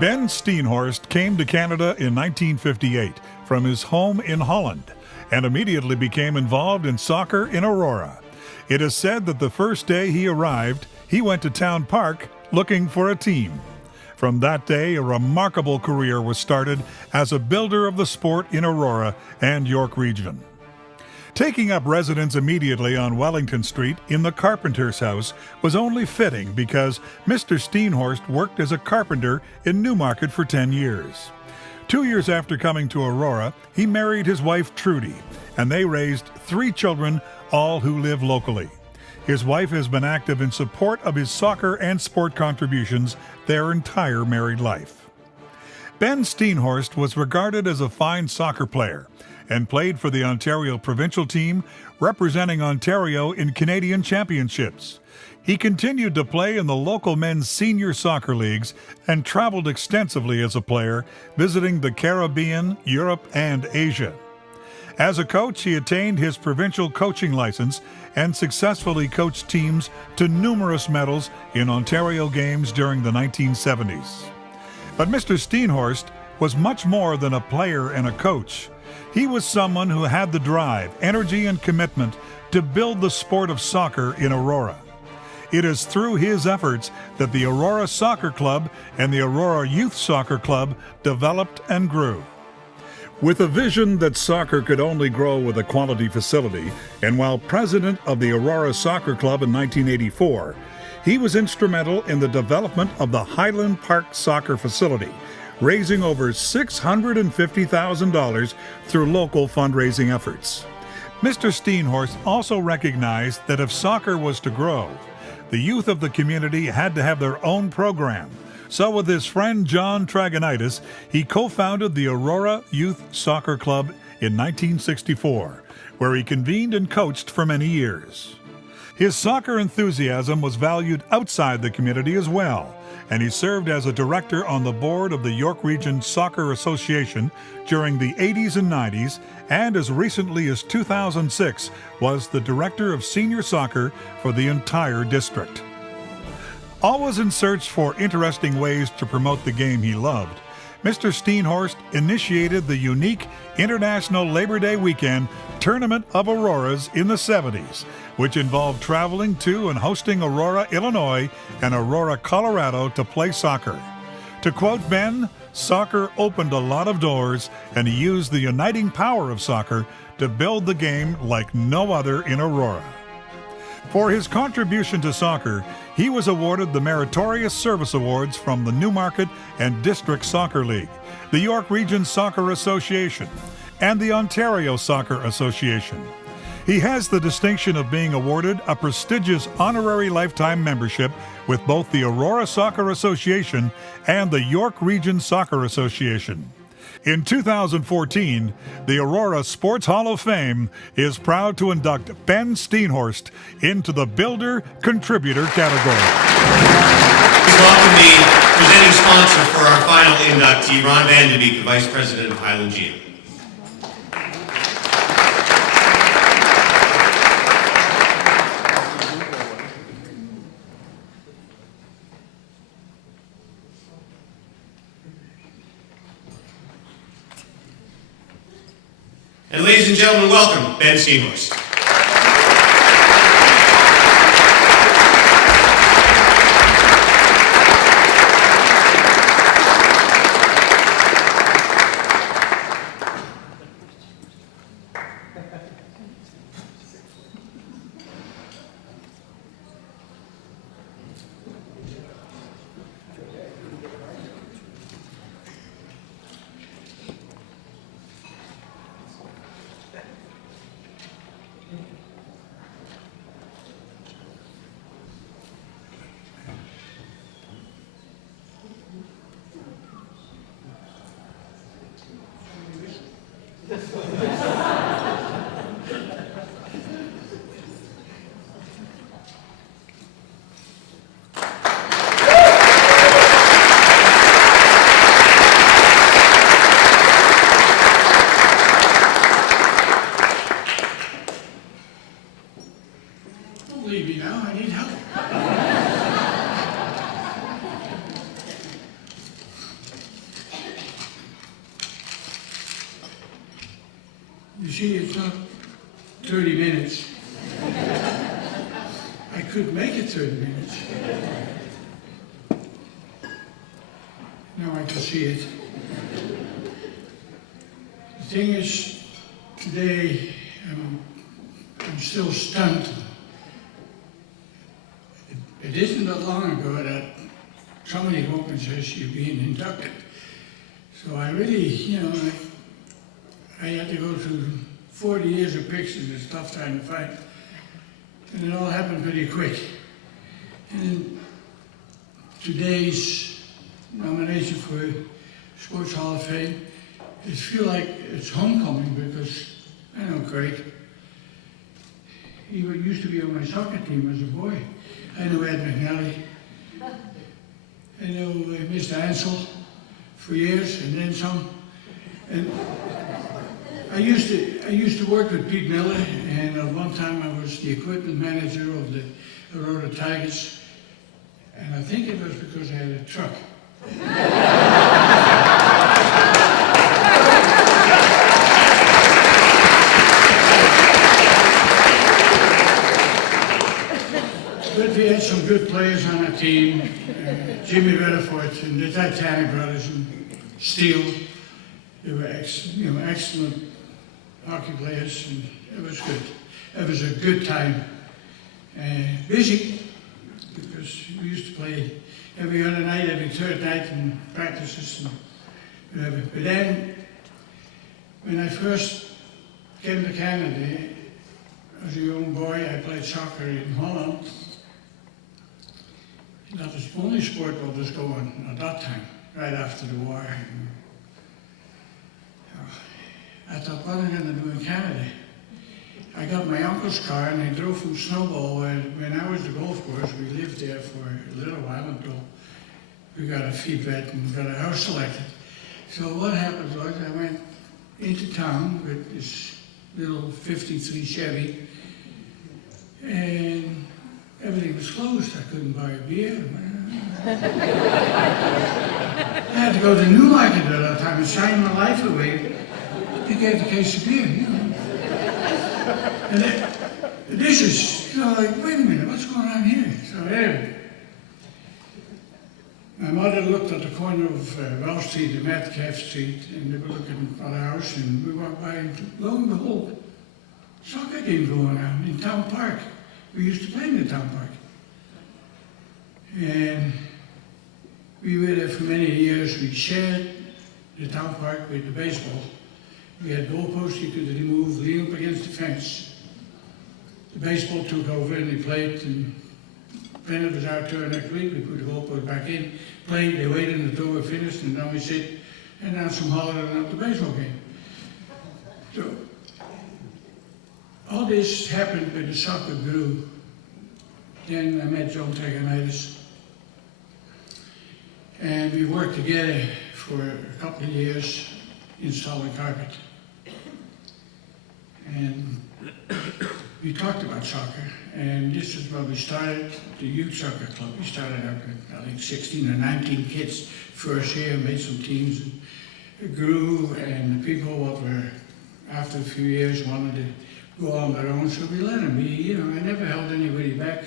Ben Steenhorts came to Canada in 1958 from his home in Holland and immediately became involved in soccer in Aurora. It is said that the first day he arrived, he went to Town Park looking for a team. From that day, a remarkable career was started as a builder of the sport in Aurora and York Region. Taking up residence immediately on Wellington Street in the carpenter's house was only fitting because Mr. Steenhorst worked as a carpenter in Newmarket for 10 years. 2 years after coming to Aurora, he married his wife Trudy, and they raised 3 children, all who live locally. His wife has been active in support of his soccer and sport contributions their entire married life. Ben Steenhorst was regarded as a fine soccer player and played for the Ontario provincial team, representing Ontario in Canadian championships. He continued to play in the local men's senior soccer leagues and traveled extensively as a player, visiting the Caribbean, Europe, and Asia. As a coach, he attained his provincial coaching license and successfully coached teams to numerous medals in Ontario games during the 1970s. But Mr. Steenhorst was much more than a player and a coach. He was someone who had the drive, energy, and commitment to build the sport of soccer in Aurora. It is through his efforts that the Aurora Soccer Club and the Aurora Youth Soccer Club developed and grew. With a vision that soccer could only grow with a quality facility, and while president of the Aurora Soccer Club in 1984, he was instrumental in the development of the Highland Park Soccer Facility, raising over $650,000 through local fundraising efforts. Mr. Steenhorst also recognized that if soccer was to grow, the youth of the community had to have their own program. So with his friend John Tragonitis, he co-founded the Aurora Youth Soccer Club in 1964, where he convened and coached for many years. His soccer enthusiasm was valued outside the community as well, and he served as a director on the board of the York Region Soccer Association during the 80s and 90s, and as recently as 2006 was the director of senior soccer for the entire district. Always in search for interesting ways to promote the game he loved, Mr. Steenhorst initiated the unique International Labor Day Weekend Tournament of Auroras in the 70s, which involved traveling to and hosting Aurora, Illinois and Aurora, Colorado to play soccer. To quote Ben, soccer opened a lot of doors, and he used the uniting power of soccer to build the game like no other in Aurora. For his contribution to soccer, he was awarded the Meritorious Service Awards from the Newmarket and District Soccer League, the York Region Soccer Association, and the Ontario Soccer Association. He has the distinction of being awarded a prestigious honorary lifetime membership with both the Aurora Soccer Association and the York Region Soccer Association. In 2014, the Aurora Sports Hall of Fame is proud to induct Ben Steenhorst into the Builder Contributor category. Please welcome the presenting sponsor for our final inductee, Ron Vandenbeek, the Vice President of Highland GM. And ladies and gentlemen, welcome Ben Steenhorst. Leave me now, I need help. see, it's not 30 minutes. I could make it 30 minutes. Now I can see it. The thing is, today I'm still stunned. It isn't that long ago that somebody woke and says you're being inducted. So I really, I had to go through 40 years of pictures and stuff trying to find. And it all happened pretty quick. And then today's nomination for Sports Hall of Fame, I feel like it's homecoming because I know Craig. He used to be on my soccer team as a boy. I know Ed McNally. I know Mr. Ansel for years and then some. And I used to work with Pete Miller, and at one time I was the equipment manager of the Aurora Tigers, and I think it was because I had a truck. But we had some good players on our team, Jimmy Rutherford and the Titanic brothers and Steele. They were excellent hockey players, and it was good. It was a good time. Busy, because we used to play every other night, every third night in practices and whatever. But then, when I first came to Canada, as a young boy, I played soccer in Holland. That was the only sport that was going at that time, right after the war. I thought, what am I going to do in Canada? I got my uncle's car and I drove from Snowball. When I was the golf course, we lived there for a little while until we got a feedback and got a house selected. So what happened was I went into town with this little 53 Chevy, and everything was closed. I couldn't buy a beer. I had to go to Newmarket at that time and sign my life away. They gave the case of beer, And this is, like, wait a minute, what's going on here? So anyway, my mother looked at the corner of Wall Street and Metcalf Street, and they were looking at a house, and we walked by, and lo and behold, soccer game going on in Town Park. We used to play in the Town Park. And we were there for many years. We shared the Town Park with the baseball. We had goalposts you could remove, lean up against the fence. The baseball took over and they played, and when it was our turn next week, we put the goalpost back in, played, they waited until we finished, and then we sit and have some holiday and have the baseball game. So, all this happened when the soccer grew. Then I met John Tregonitis, and we worked together for a couple of years installing carpet. And we talked about soccer, and this is when we started the youth soccer club. We started out with, I think, 16 or 19 kids first year, made some teams, and it grew, and the people what were, after a few years, wanted to go on their own, so we let them. I never held anybody back.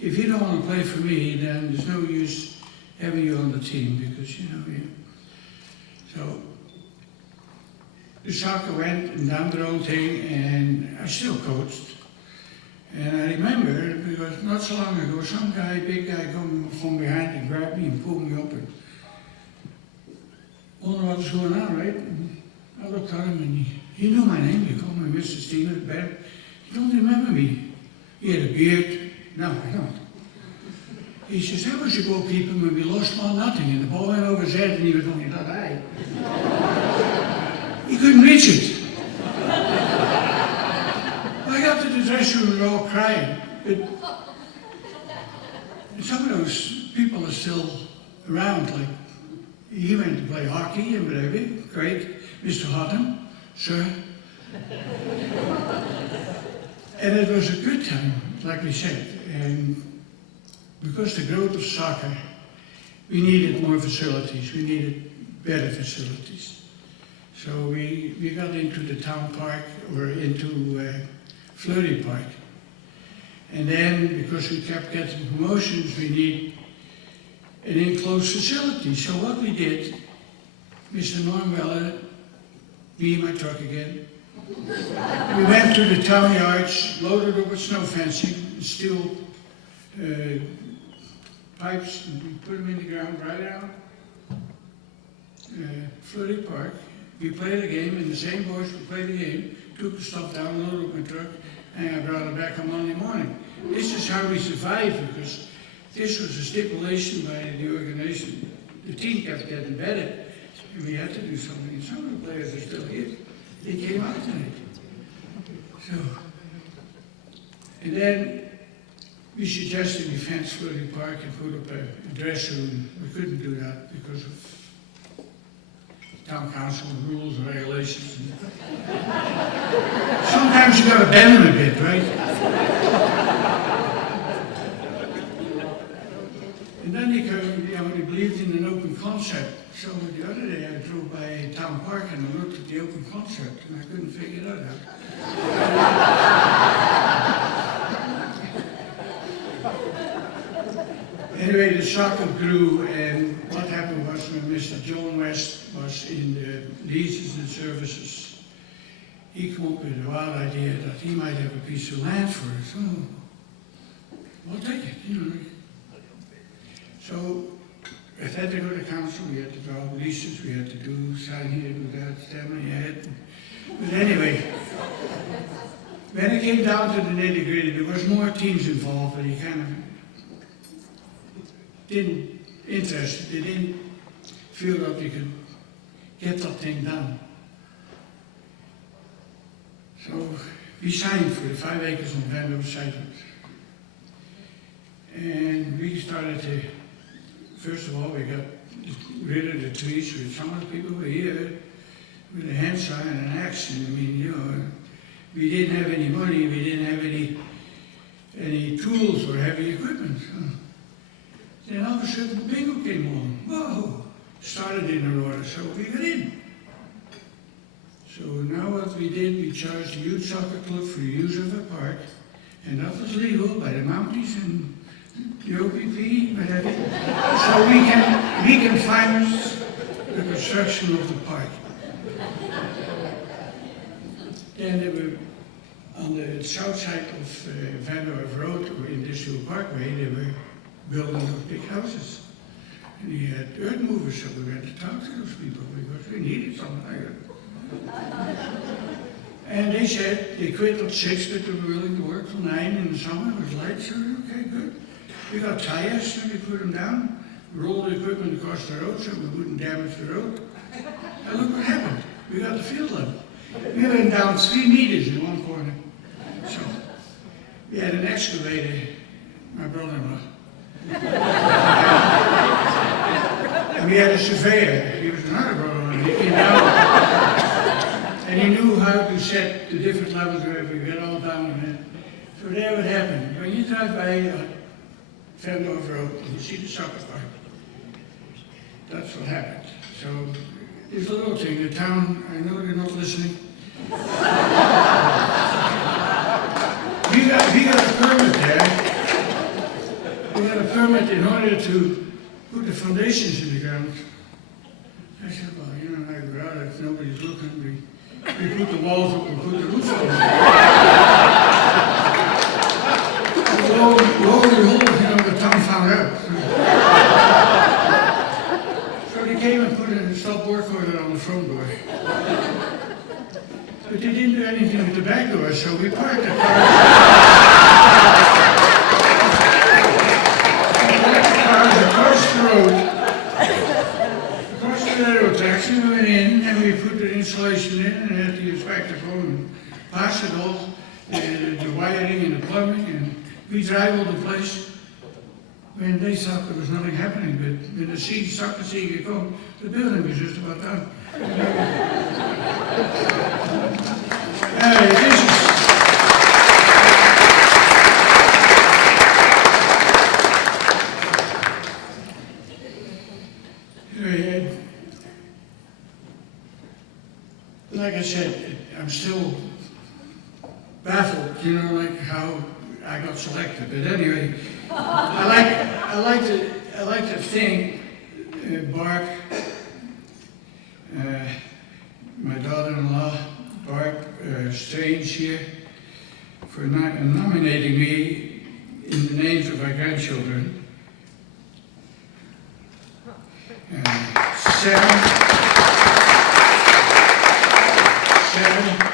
If you don't want to play for me, then there's no use having you on the team, because, So, the soccer went and done their own thing, and I still coached. And I remember, because not so long ago, some guy, big guy, come from behind and grabbed me and pulled me up and wondered what was going on, right? And I looked at him, and he knew my name. He called me Mr. Steenhorts, Ben. He don't remember me. He had a beard. No, I don't. He says, that was your goalkeeper when we lost 1-0, and the ball went over his head, and he was only that high. He couldn't reach it. I got to the dressing room, we were all crying. But some of those people are still around. Like, he went to play hockey and whatever. Great. Mr. Houghton, sir. And it was a good time, like we said. And because the growth of soccer, we needed more facilities. We needed better facilities. So we got into the town park, or into Fleury Park. And then, because we kept getting promotions, we need an enclosed facility. So what we did, Mr. Norm Weller, me, my truck again, we went to the town yards, loaded it with snow fencing, steel pipes, and we put them in the ground right out. Fleury Park. We played a game, and the same boys would play the game, took the stuff down, loaded up my truck, and I brought it back on Monday morning. This is how we survived, because this was a stipulation by the organization. The team kept getting better, and we had to do something. And some of the players are still here. They came out tonight. So, and then we suggested we fence Fleury Park and put up a dress room. We couldn't do that because of town council rules and regulations. Sometimes you gotta bend them a bit, right? And then they believed in an open concept. So the other day I drove by Town Park and I looked at the open concept and I couldn't figure that out. Anyway, the soccer grew, and what happened was when Mr. John West was in the leases and services, he came up with a wild idea that he might have a piece of land for us. Oh, we'll take it, you know. So it had to go to council, we had to draw leases, we had to do sign here, do that, stamp on your head. But anyway, when it came down to the nitty-gritty, there was more teams involved, but he kind of didn't interested. They didn't feel that they could get that thing done. So we signed for the 5 acres on Van site. And we started to, first of all, we got rid of the trees. Some of the people were here with a hand sign and an axe. And I mean, you know, we didn't have any money, we didn't have any tools or heavy equipment. So then all of a sudden, the bingo came on. Whoa! Started in Aurora, so we got in. So now what we did, we charged the youth soccer club for the use of the park, and that was legal by the Mounties and the OPP, whatever. So we can finance the construction of the park. Then they were on the south side of Van Road, or Industrial Parkway, they were building those big houses. And he had earth movers, so we had to talk to those people because we needed something like that. And they said they quit at 6, but they were willing to work till 9 in the summer. It was light, so okay, good. We got tires, so we put them down, rolled the equipment across the road so we wouldn't damage the road. And look what happened. We got the field done. We went down 3 meters in one corner. So we had an excavator, my brother-in-law. And we had a surveyor. He was another brother-in-law. He came down and he knew how to set the different levels where we got all down in it. So there what happened. When you drive by Fendorf Road and you see the soccer park, that's what happened. So it's a little thing. The town, I know they're not listening. We got a permit there. We got a permit in order to put the foundations in the ground. I said, well, you know, I'd rather if nobody's looking, we put the walls up and put the roof on. Lo and behold, you know, the town found out. So they came and put a stop work order on the front door. But they didn't do anything with the back door, so we parked the car. Across the road. Across the railroad tracks, we went in and we put the insulation in and had the inspector come and pass it all, the wiring and the plumbing, and we drive all the place. When they thought there was nothing happening, but when the soccer season come, the building was just about done. This is like I said, I'm still baffled, like how I got selected. But anyway, I like to thank Barb, my daughter-in-law, Barb Strange here, for nominating me in the names of my grandchildren.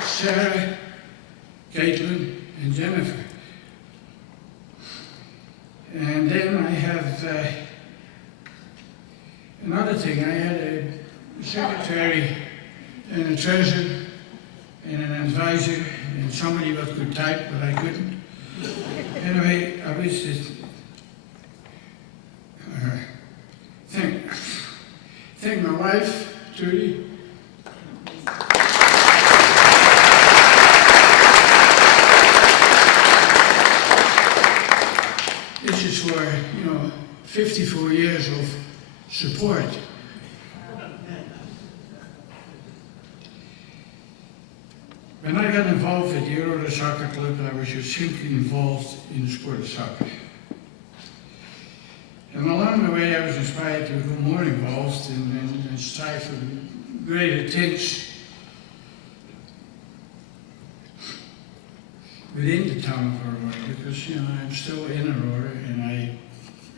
Sarah, Caitlin, and Jennifer. And then I have another thing. I had a secretary and a treasurer and an advisor and somebody that could type, but I couldn't. Anyway, I wish to thank my wife, Trudy. This is for, 54 years of support. When I got involved with the Aurora Soccer Club, I was just simply involved in the sport of soccer. And along the way, I was inspired to become more involved and strive for greater things within the town of Aurora, because, I'm still in Aurora, and I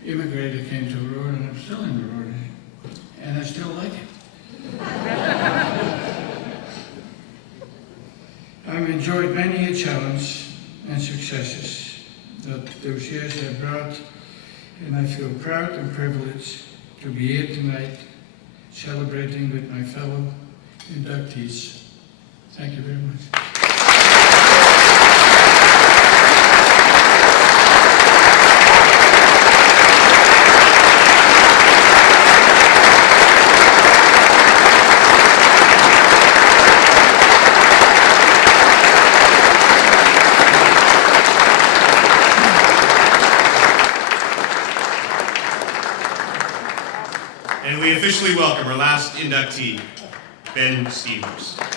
immigrated, came to Aurora, and I'm still in Aurora, and I still like it. I've enjoyed many a challenge and successes that those years have brought, and I feel proud and privileged to be here tonight celebrating with my fellow inductees. Thank you very much. And we officially welcome our last inductee, Ben Steenhorts.